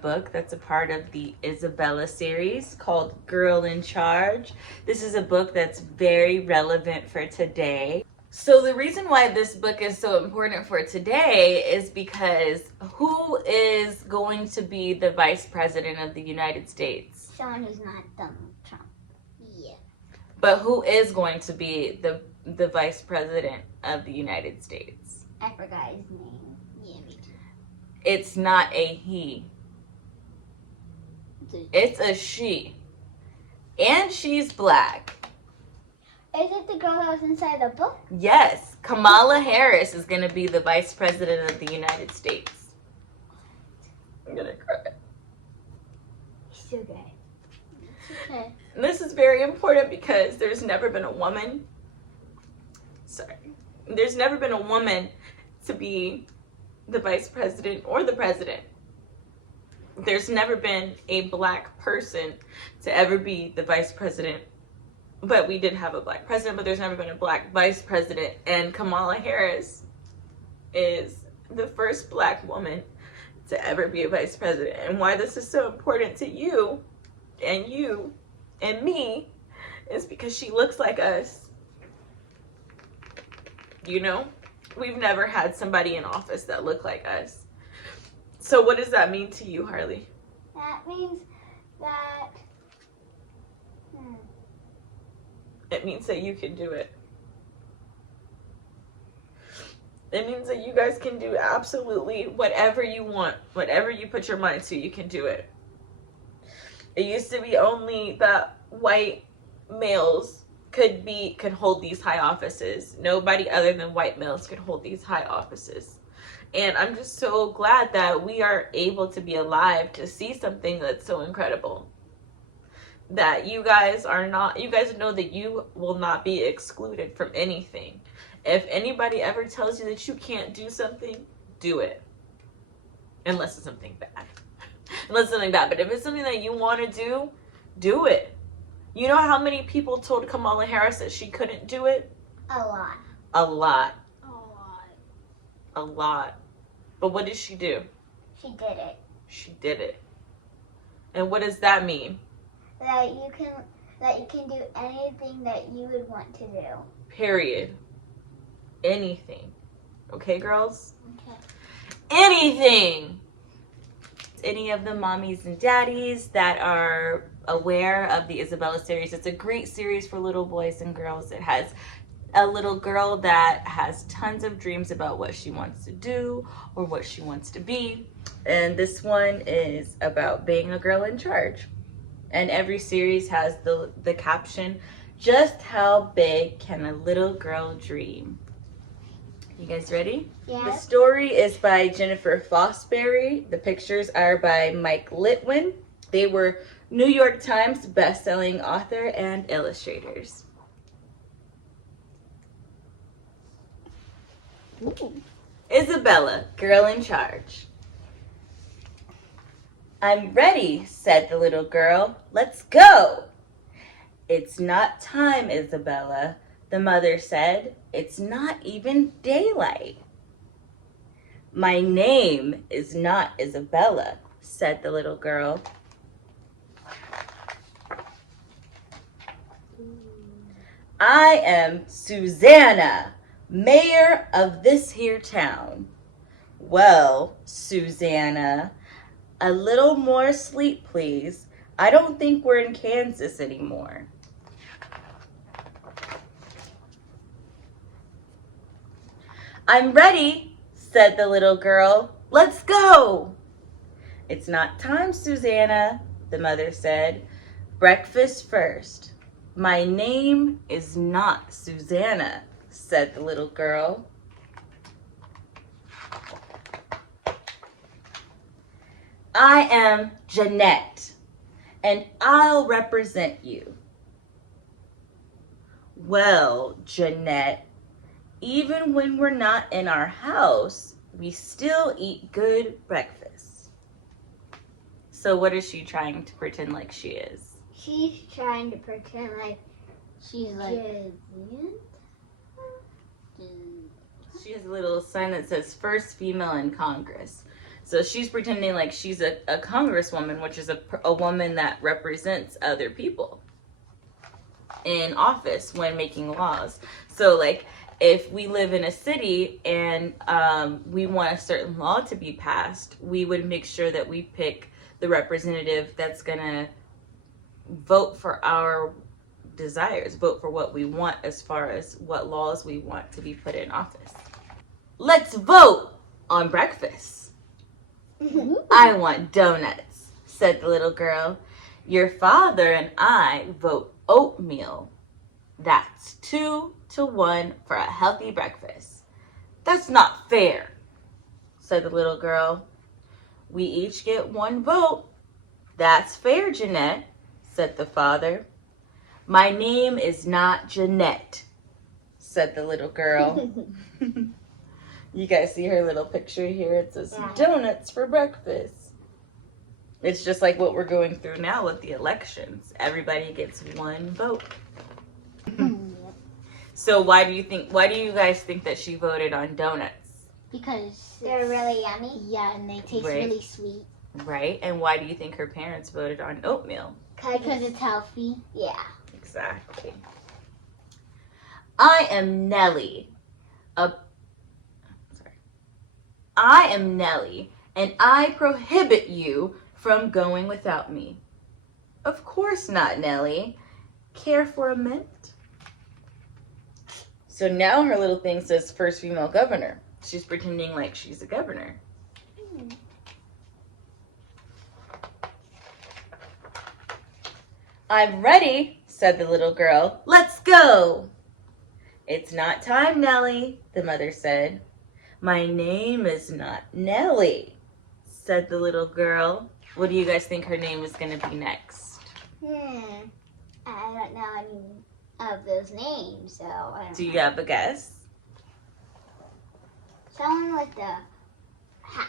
book that's a part of the Isabella series called Girl in Charge. This is a book that's very relevant for today. So the reason why this book is so important for today is because who is going to be the Vice President of the United States? Someone who's not Donald Trump. Yeah. But who is going to be the Vice President of the United States? I forgot his name. Yeah, me too. It's not a he. It's a she. And she's black. Is it the girl that was inside the book? Yes. Kamala Harris is going to be the Vice President of the United States. I'm going to cry. It's okay. Okay. This is very important because there's never been a woman. There's never been a woman to be the Vice President or the President. There's never been a black person to ever be the Vice President. But we did have a black president, but there's never been a black vice president. And Kamala Harris is the first black woman to ever be a vice president. And why this is so important to you and me is because she looks like us. You know, we've never had somebody in office that looked like us. So what does that mean to you, Harley? That means that... It means that you can do it. It means that you guys can do absolutely whatever you want. Whatever you put your mind to, you can do it. It used to be only that white males could hold these high offices. Nobody other than white males could hold these high offices. And I'm just so glad that we are able to be alive to see something that's so incredible. That you guys know that you will not be excluded from anything. If anybody ever tells you that you can't do something, do it. Unless it's something bad. But if it's something that you want to do, do it. You know how many people told Kamala Harris that she couldn't do it? A lot. A lot. A lot. A lot. But what did she do? She did it. She did it. And what does that mean? That you can do anything that you would want to do. Period. Anything. Okay, girls? Okay. Anything! Any of the mommies and daddies that are aware of the Isabella series, it's a great series for little boys and girls. It has a little girl that has tons of dreams about what she wants to do or what she wants to be. And this one is about being a girl in charge. And every series has the caption, just how big can a little girl dream? You guys ready? Yeah. The story is by Jennifer Fosberry. The pictures are by Mike Litwin. They were New York Times best-selling author and illustrators. Ooh. Isabella, girl in charge. I'm ready, said the little girl. Let's go. It's not time, Isabella, the mother said. It's not even daylight. My name is not Isabella, said the little girl. I am Susanna, mayor of this here town. Well, Susanna, a little more sleep, please. I don't think we're in Kansas anymore. I'm ready, said the little girl. Let's go. It's not time, Susanna, the mother said. Breakfast first. My name is not Susanna, said the little girl. I am Jeanette, and I'll represent you. Well, Jeanette, even when we're not in our house, we still eat good breakfast. So what is she trying to pretend like she is? She's trying to pretend like she's like... She has a little sign that says first female in Congress. So she's pretending like she's a congresswoman, which is a woman that represents other people in office when making laws. So like if we live in a city and we want a certain law to be passed, we would make sure that we pick the representative that's gonna vote for our desires, vote for what we want as far as what laws we want to be put in office. Let's vote on breakfast. I want donuts, said the little girl. Your father and I vote oatmeal. That's 2-1 for a healthy breakfast. That's not fair, said the little girl. We each get 1 vote. That's fair, Jeanette, said the father. My name is not Jeanette, said the little girl. You guys see her little picture here? It says donuts for breakfast. It's just like what we're going through now with the elections. Everybody gets 1 vote. So why do you guys think that she voted on donuts? Because they're really yummy. Yeah, and they taste really sweet. Right. And why do you think her parents voted on oatmeal? Because it's healthy. Yeah. Exactly. I am Nellie, and I prohibit you from going without me. Of course not, Nellie. Care for a mint? So now her little thing says first female governor. She's pretending like she's a governor. I'm ready, said the little girl. Let's go. It's not time, Nellie, the mother said. My name is not Nellie, said the little girl. What do you guys think her name is going to be next? I don't know any of those names, so I don't know. Do you have a guess? Someone with a hat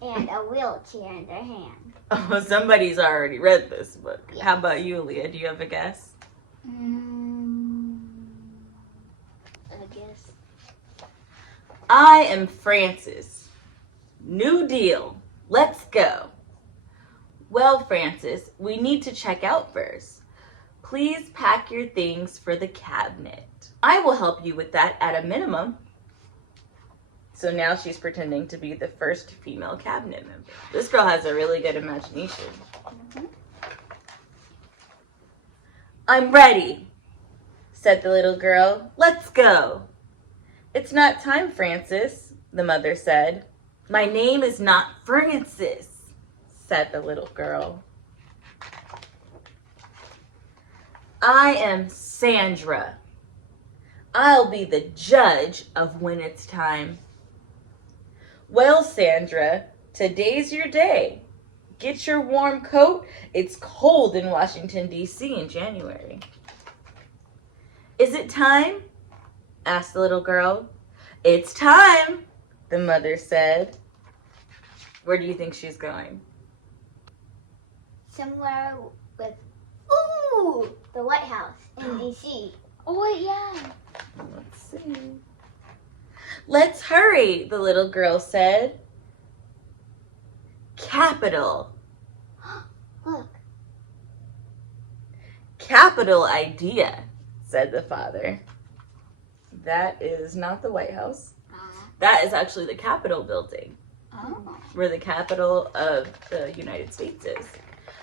and a wheelchair in their hand. Oh, somebody's already read this book. Yes. How about you, Leah? Do you have a guess? I guess. I am Francis. New Deal. Let's go. Well, Francis, we need to check out first. Please pack your things for the cabinet. I will help you with that at a minimum. So now she's pretending to be the first female cabinet member. This girl has a really good imagination. I'm ready, said the little girl. Let's go. It's not time, Francis, the mother said. My name is not Francis, said the little girl. I am Sandra. I'll be the judge of when it's time. Well, Sandra, today's your day. Get your warm coat. It's cold in Washington, D.C. in January. Is it time? Asked the little girl. It's time, the mother said. Where do you think she's going? Somewhere with, the White House in D.C. Oh, yeah. Let's see. Let's hurry, the little girl said. Capital. Look. Capital idea, said the father. That is not the White House. That is actually the Capitol building, where the capital of the United States is.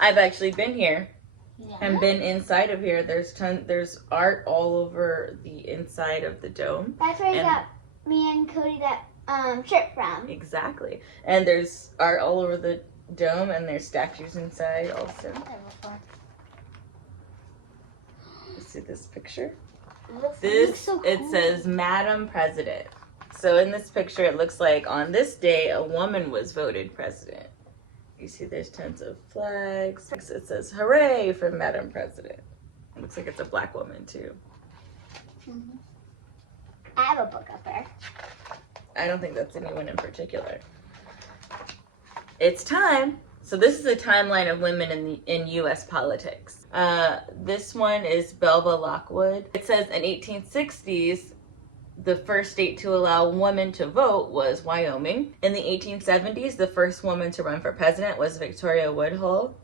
I've actually been here and been inside of here. There's art all over the inside of the dome. That's where you got me and Cody that shirt from. Exactly. And there's art all over the dome, and there's statues inside also. You see this picture? This, so cool. It says Madam President. So in this picture, it looks like on this day, a woman was voted president. You see there's tons of flags. It says, hooray for Madam President. It looks like it's a black woman too. I have a book up there. I don't think that's anyone in particular. It's time. So this is a timeline of women in U.S. politics. This one is Belva Lockwood. It says in 1860s, The first state to allow women to vote was Wyoming. In the 1870s, the first woman to run for president was Victoria Woodhull.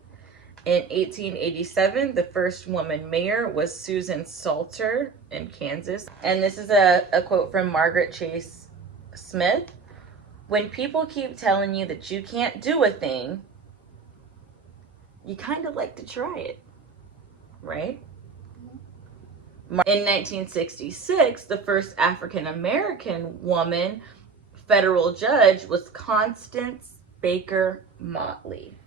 In 1887, the first woman mayor was Susan Salter in Kansas. And this is a quote from Margaret Chase Smith. When people keep telling you that you can't do a thing, you kind of like to try it, right? In 1966, the first African-American woman federal judge was Constance Baker Motley.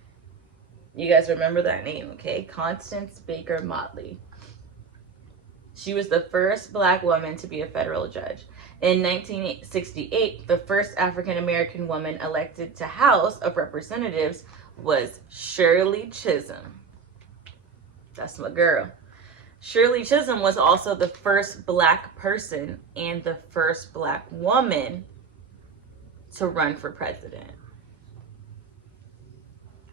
You guys remember that name, okay? Constance Baker Motley. She was the first black woman to be a federal judge. In 1968, the first African-American woman elected to House of Representatives was Shirley Chisholm. That's my girl. Shirley Chisholm was also the first black person and the first black woman to run for president.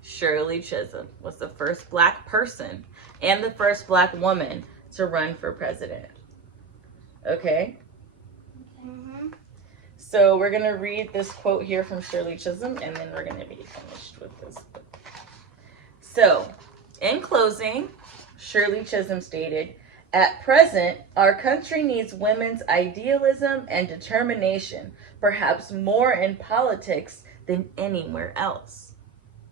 Shirley Chisholm was the first black person and the first black woman to run for president. Okay? Mm-hmm. So we're going to read this quote here from Shirley Chisholm, and then we're going to be finished with this book. So, in closing, Shirley Chisholm stated, "At present, our country needs women's idealism and determination, perhaps more in politics than anywhere else."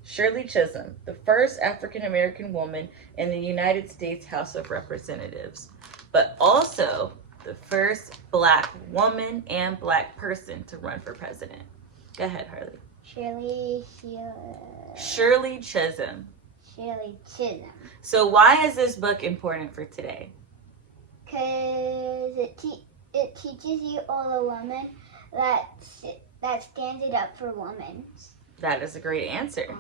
Shirley Chisholm, the first African-American woman in the United States House of Representatives, but also the first black woman and black person to run for president. Go ahead, Harley. Shirley Chisholm. Shirley Chisholm. So why is this book important for today? Because it teaches you all the women that stands it up for women. That is a great answer.